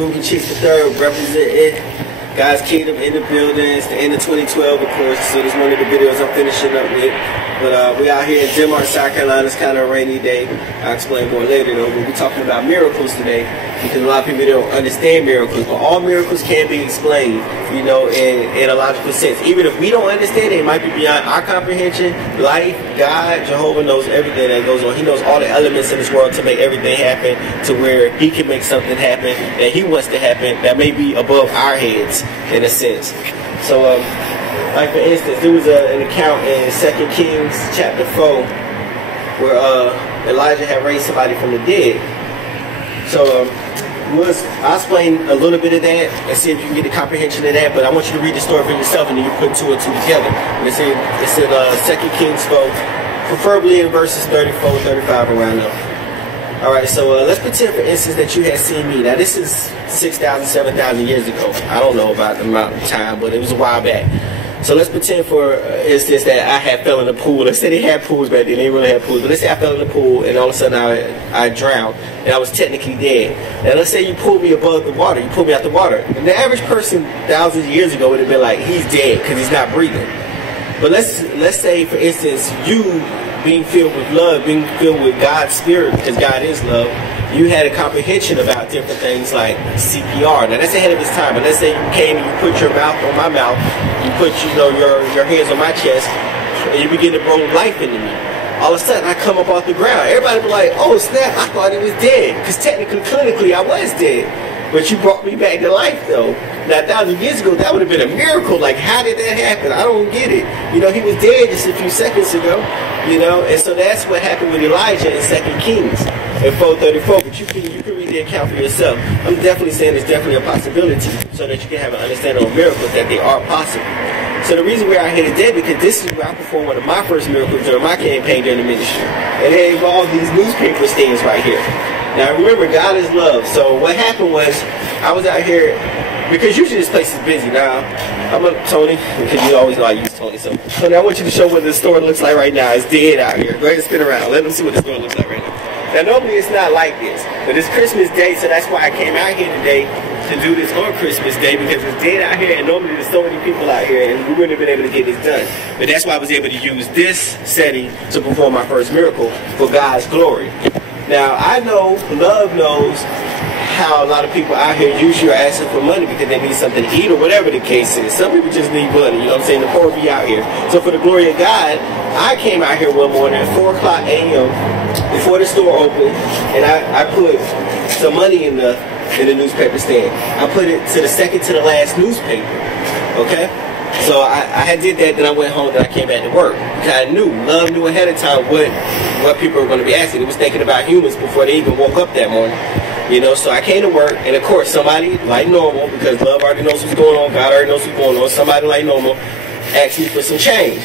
Groovy Chicks the Third representing God's Kingdom in the building. It's the end of 2012, of course, so this is one of the videos I'm finishing up with. But we out here in Denmark, South Carolina. It's kind of a rainy day. I'll explain more later, though. But we're talking about miracles today because a lot of people don't understand miracles. But all miracles can be explained, you know, in a logical sense. Even if we don't understand it, it might be beyond our comprehension. Life, God, Jehovah knows everything that goes on. He knows all the elements in this world to make everything happen to where He can make something happen that He wants to happen that may be above our heads, in a sense. So, like for instance, there was an account in 2 Kings chapter 4 where Elijah had raised somebody from the dead. So I'll explain a little bit of that and see if you can get the comprehension of that, but I want you to read the story for yourself and then you put two and two together. And it's in 2 Kings 4, preferably in verses 34, 35 around there. Alright, so let's pretend for instance that you had seen me. Now this is 6,000, 7,000 years ago. I don't know about the amount of time, but it was a while back. So let's pretend for instance that I had fell in the pool. Let's say they had pools back then. They didn't really have pools. But let's say I fell in the pool and all of a sudden I drowned and I was technically dead. Now let's say you pulled me above the water. You pulled me out the water. And the average person thousands of years ago would have been like, he's dead because he's not breathing. But let's say for instance you being filled with love, being filled with God's Spirit, because God is love, you had a comprehension about different things like CPR. Now that's ahead of its time, but let's say you came and you put your mouth on my mouth, you put your hands on my chest, and you begin to blow life into me. All of a sudden I come up off the ground. Everybody be like, oh snap, I thought he was dead. Because technically, clinically, I was dead. But you brought me back to life though. Now 1,000 years ago, that would have been a miracle. Like, how did that happen? I don't get it. You know, he was dead just a few seconds ago. You know, and so that's what happened with Elijah in 2 Kings in 4:34. But you can read the account for yourself. I'm definitely saying it's definitely a possibility so that you can have an understanding of miracles, that they are possible. So the reason we're out here today, because this is where I performed one of my first miracles during my campaign during the ministry. And it involved these newspaper stands right here. Now remember, God is love. So what happened was, I was out here, because usually this place is busy. Now, I'm a Tony, because you always know I use Tony. So Tony, I want you to show what the store looks like right now. It's dead out here. Go ahead and spin around. Let them see what the store looks like right now. Now normally it's not like this, but it's Christmas Day, so that's why I came out here today to do this on Christmas Day, because it's dead out here and normally there's so many people out here and we wouldn't have been able to get this done. But that's why I was able to use this setting to perform my first miracle for God's glory. Now I know, love knows how a lot of people out here usually are asking for money because they need something to eat or whatever the case is. Some people just need money, you know what I'm saying? The poor be out here. So for the glory of God, I came out here one morning at 4 o'clock a.m. before the store opened, and I put some money in the newspaper stand. I put it to the second to the last newspaper, okay? So I did that, then I went home, then I came back to work. Because I knew, love knew ahead of time what people were going to be asking. It was thinking about humans before they even woke up that morning. You know, so I came to work, and of course somebody like normal, because love already knows what's going on, God already knows what's going on, somebody like normal asked me for some change.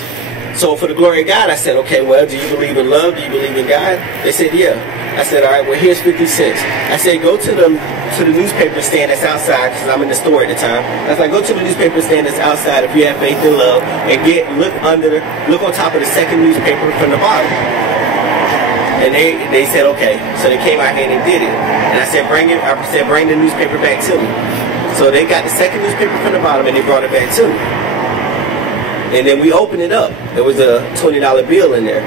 So for the glory of God, I said, okay, well, do you believe in love? Do you believe in God? They said, yeah. I said, all right, well, here's 50 cents. I said, go to the newspaper stand that's outside, because I'm in the store at the time. I was like, go to the newspaper stand that's outside if you have faith in love, and look on top of the second newspaper from the bottom. And they said, okay. So they came out here and they did it. And I said, bring the newspaper back to me. So they got the second newspaper from the bottom and they brought it back to me. And then we opened it up. There was a $20 bill in there.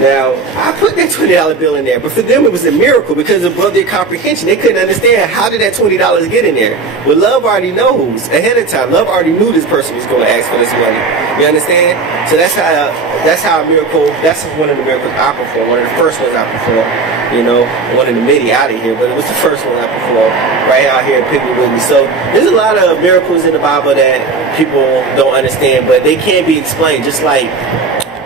Now, I put that $20 bill in there, but for them it was a miracle because above their comprehension, they couldn't understand how did that $20 get in there. Well, love already knows ahead of time. Love already knew this person was going to ask for this money. You understand? So that's how a miracle. That's one of the miracles I performed. One of the first ones I performed. You know, one of the many out of here, but it was the first one I performed right out here at Piggly Wiggly. So there's a lot of miracles in the Bible that people don't understand, but they can't be explained. Just like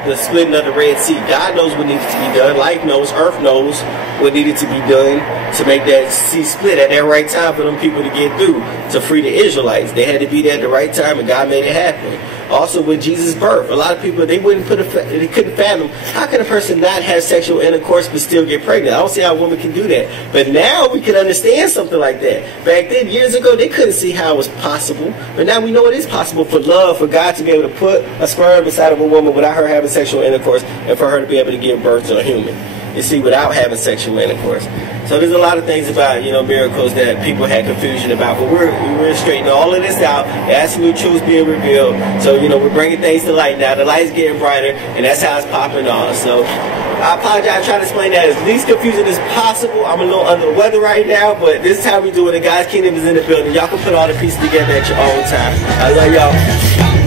the splitting of the Red Sea. God knows what needs to be done. Life knows, earth knows what needed to be done to make that sea split at that right time for them people to get through, to free the Israelites. They had to be there at the right time, and God made it happen. Also with Jesus' birth, a lot of people, they couldn't fathom, how can a person not have sexual intercourse but still get pregnant? I don't see how a woman can do that. But now we can understand something like that. Back then, years ago, they couldn't see how it was possible. But now we know it is possible for love, for God to be able to put a sperm inside of a woman without her having sexual intercourse, and for her to be able to give birth to a human. you see, without having sexual intercourse. So there's a lot of things about, you know, miracles that people had confusion about, but we're straightening all of this out. The absolute truth being revealed. So, you know, we're bringing things to light now. The light's getting brighter, and that's how it's popping on. So I apologize, trying to explain that as least confusing as possible. I'm a little under the weather right now, but this is how we do it. The God's kingdom is in the building. Y'all can put all the pieces together at your own time. I love y'all.